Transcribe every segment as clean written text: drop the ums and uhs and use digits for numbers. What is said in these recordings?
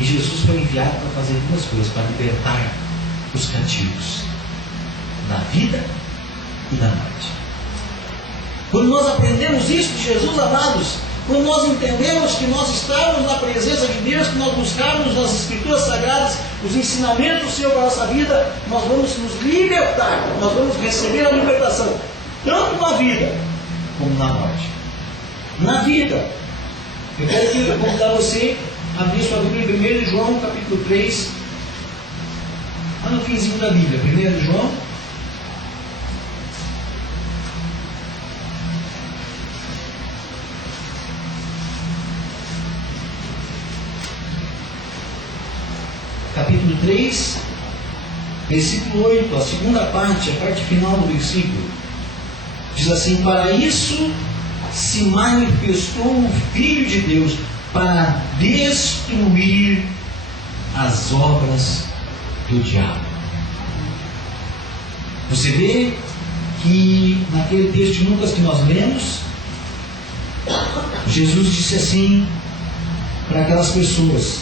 E Jesus foi enviado para fazer duas coisas: para libertar os cativos da vida e da morte. Quando nós aprendemos isso de Jesus, amados, quando nós entendemos que nós estamos na presença de Deus, que nós buscarmos nas Escrituras Sagradas os ensinamentos do Senhor para a nossa vida, nós vamos nos libertar, nós vamos receber a libertação, tanto na vida como na morte. Na vida, eu quero convidar você a abrir sua Bíblia em 1 João capítulo 3, lá no finzinho da Bíblia, 1 João. Capítulo 3, versículo 8, a segunda parte, a parte final do versículo, diz assim: para isso se manifestou o Filho de Deus, para destruir as obras do diabo. Você vê que naquele texto de Lucas que nós lemos, Jesus disse assim para aquelas pessoas,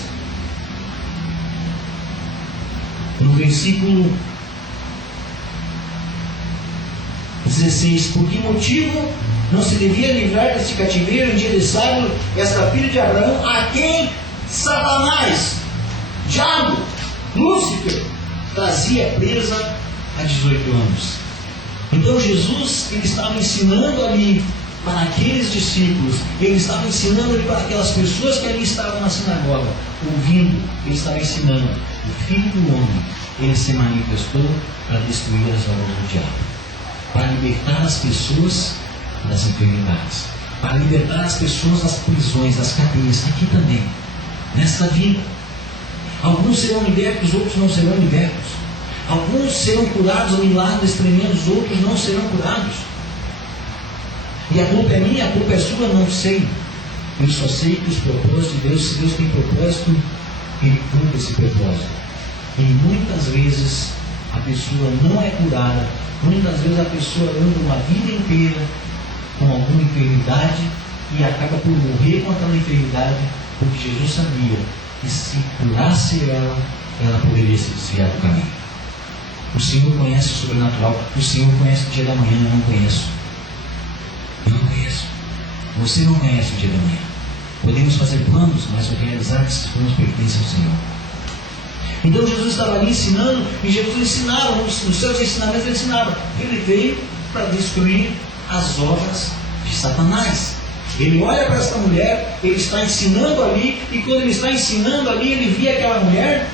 no versículo 16: por que motivo não se devia livrar desse cativeiro em dia de sábado esta filha de Abraão, a quem Satanás, diabo, Lúcifer, trazia presa há 18 anos? Então Jesus, ele estava ensinando ali para aqueles discípulos, ele estava ensinando ali para aquelas pessoas que ali estavam na sinagoga, ouvindo, ele estava ensinando: o Filho do Homem, ele se manifestou para destruir as obras do diabo, para libertar as pessoas das enfermidades, para libertar as pessoas das prisões, das cadeias, aqui também, nesta vida. Alguns serão libertos, outros não serão libertos. Alguns serão curados a milagres tremendos, outros não serão curados. E a culpa é minha, a culpa é sua, não sei. Eu só sei que os propósitos de Deus, se Deus tem propósito, Ele cumpre esse propósito. E muitas vezes a pessoa não é curada, muitas vezes a pessoa anda uma vida inteira com alguma enfermidade e acaba por morrer com aquela enfermidade, porque Jesus sabia que se curasse ela poderia se desviar do caminho. O Senhor conhece o sobrenatural, o Senhor conhece o dia da manhã, eu não conheço. Eu não conheço. Você não conhece o dia da manhã. Podemos fazer planos, mas o realizar esses planos pertence ao Senhor. Então Jesus estava ali ensinando, e Jesus ensinava, nos seus ensinamentos ele ensinava. Ele veio para destruir as obras de Satanás. Ele olha para esta mulher, ele está ensinando ali, e quando ele está ensinando ali, ele via aquela mulher,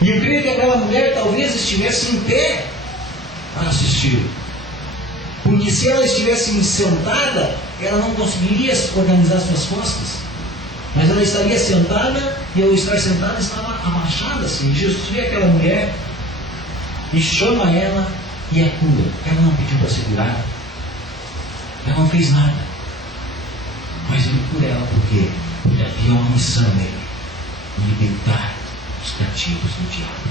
e eu creio que aquela mulher talvez estivesse em pé para assistir. Porque se ela estivesse sentada, ela não conseguiria organizar suas costas. Mas ela estaria sentada, e ao estar sentada, estava abaixada assim. Jesus vê aquela mulher e chama ela e a cura. Ela não pediu para segurar, ela não fez nada, mas ele cura ela por quê? Porque havia uma missão nele: libertar os cativos do diabo,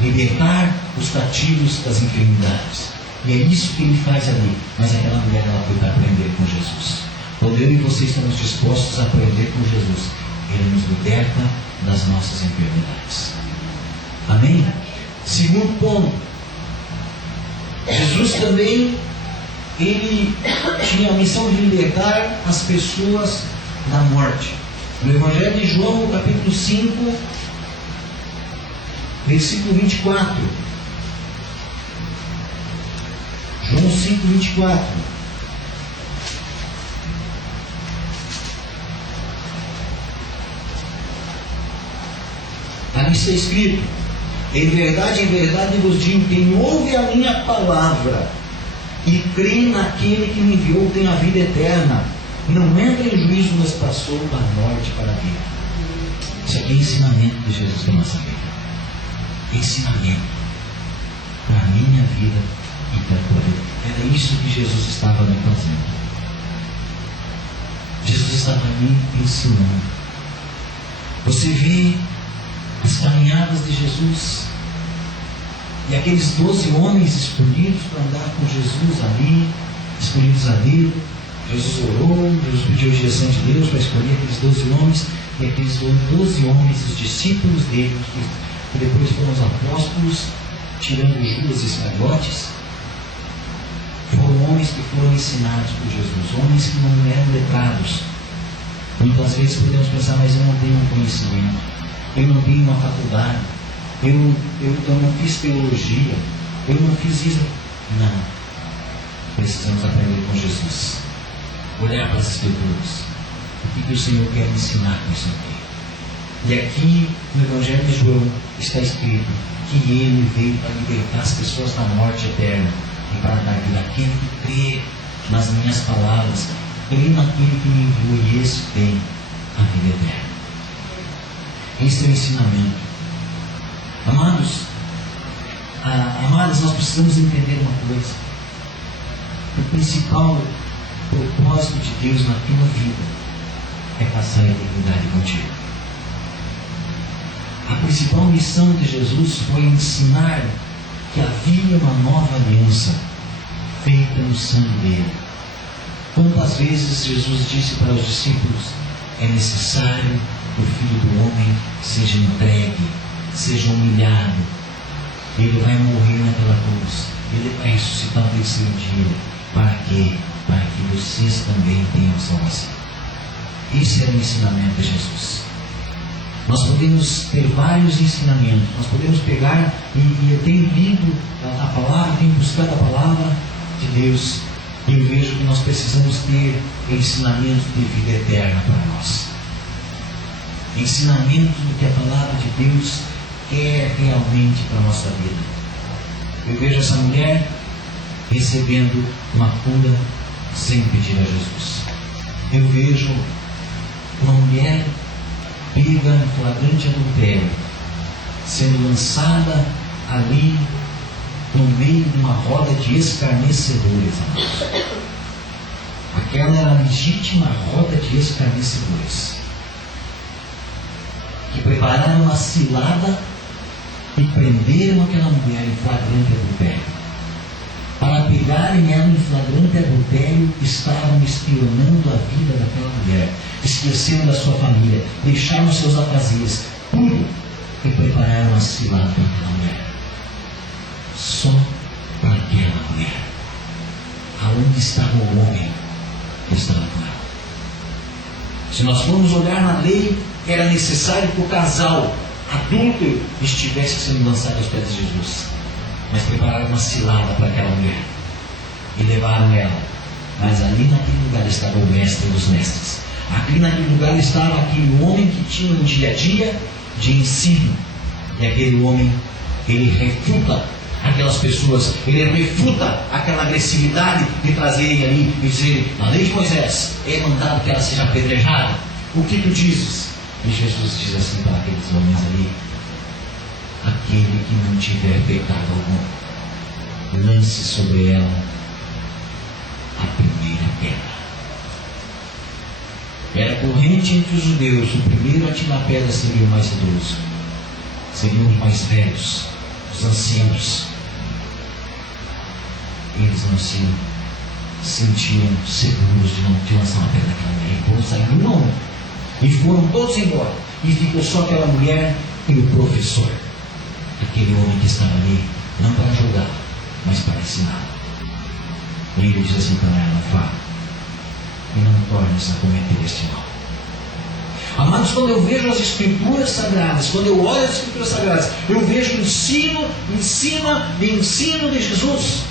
libertar os cativos das enfermidades. E é isso que ele faz ali. Mas aquela mulher, ela foi para aprender com Jesus. Quando eu e você estamos dispostos a aprender com Jesus, Ele nos liberta das nossas enfermidades. Amém? Segundo ponto, Jesus também, ele tinha a missão de libertar as pessoas da morte. No Evangelho de João, capítulo 5, versículo 24. João 5, 24. Ali está escrito: em verdade vos digo, quem ouve a minha palavra e crê naquele que me enviou tem a vida eterna. Não entra em juízo, mas passou da morte para a vida. Isso aqui é ensinamento de Jesus para a nossa vida. Ensinamento para a minha vida e para a tua vida. Era isso que Jesus estava me fazendo. Jesus estava me ensinando. Você vê as caminhadas de Jesus e aqueles 12 homens escolhidos para andar com Jesus ali, escolhidos ali. Jesus orou, Jesus pediu a direção de Deus para escolher aqueles 12 homens, E aqueles 12 homens, os discípulos dele, que depois foram os apóstolos, tirando Judas Iscariotes, foram homens que foram ensinados por Jesus, homens que não eram letrados. Muitas vezes podemos pensar, mas eu não tenho um conhecimento, eu não tenho uma faculdade, eu não fiz teologia, eu não fiz isso. Não. Precisamos aprender com Jesus. Olhar para as Escrituras. O que o Senhor quer ensinar com isso aqui? E aqui no Evangelho de João está escrito que Ele veio para libertar as pessoas da morte eterna e para dar vida àquele que crê nas minhas palavras, crê naquele que me enviou, e esse tem a vida eterna. Esse é o ensinamento. Amados, amadas, nós precisamos entender uma coisa. O principal propósito de Deus na tua vida é passar a eternidade contigo. A principal missão de Jesus foi ensinar que havia uma nova aliança feita no sangue dele. Quantas vezes Jesus disse para os discípulos: é necessário que o Filho do Homem seja entregue, seja humilhado, ele vai morrer naquela cruz, ele vai ressuscitar no terceiro dia. Para quê? Para que vocês também tenham salvação. Esse era o ensinamento de Jesus. Nós podemos ter vários ensinamentos, nós podemos pegar e eu tenho lido a palavra, tenho buscado a palavra de Deus, e eu vejo que nós precisamos ter ensinamentos de vida eterna para nós. Ensinamento do que a palavra de Deus quer realmente para a nossa vida. Eu vejo essa mulher recebendo uma cura sem pedir a Jesus. Eu vejo uma mulher pega em flagrante adultério, sendo lançada ali no meio de uma roda de escarnecedores. Aquela era a legítima roda de escarnecedores, que prepararam uma cilada e prenderam aquela mulher em flagrante adultério. Para pegarem ela em flagrante adultério, estavam espionando a vida daquela mulher, esquecendo da sua família, deixaram seus afazeres, tudo, e prepararam a cilada para aquela mulher. Só para aquela mulher. Aonde estava o homem que estava com ela? Se nós formos olhar na lei, era necessário que o casal adúltero estivesse sendo lançado aos pés de Jesus. Mas prepararam uma cilada para aquela mulher e levaram ela. Mas ali naquele lugar estava o mestre dos mestres. Ali naquele lugar estava aquele homem que tinha um dia a dia de ensino. E aquele homem, ele refuta aquelas pessoas, ele refuta aquela agressividade de trazerem ali e dizer: na lei de Moisés é mandado que ela seja apedrejada. O que tu dizes? E Jesus diz assim para aqueles homens ali: aquele que não tiver pecado algum, lance sobre ela a primeira pedra. Era corrente entre os judeus: o primeiro a tirar a pedra seria o mais idoso, seriam os mais velhos, os anciãos. Eles não se sentiam seguros de não te lançar uma pedra naquela mulher. Então saíram não, e foram todos embora, e ficou só aquela mulher e o professor, aquele homem que estava ali, não para julgar, mas para ensinar. E ele diz assim para ela: fala, e não tornes a cometer este mal. Amados, quando eu vejo as Escrituras Sagradas, quando eu olho as Escrituras Sagradas, eu vejo ensino em cima de ensino de Jesus.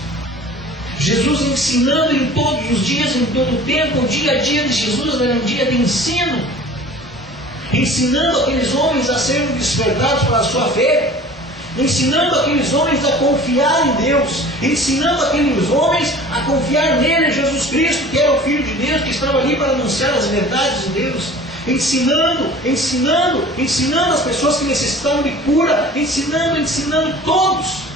Jesus ensinando em todos os dias, em todo o tempo. O dia a dia de Jesus era um dia de ensino, ensinando aqueles homens a serem despertados para a sua fé, ensinando aqueles homens a confiar em Deus, ensinando aqueles homens a confiar nele, Jesus Cristo, que era o Filho de Deus, que estava ali para anunciar as verdades de Deus, ensinando as pessoas que necessitavam de cura, ensinando todos.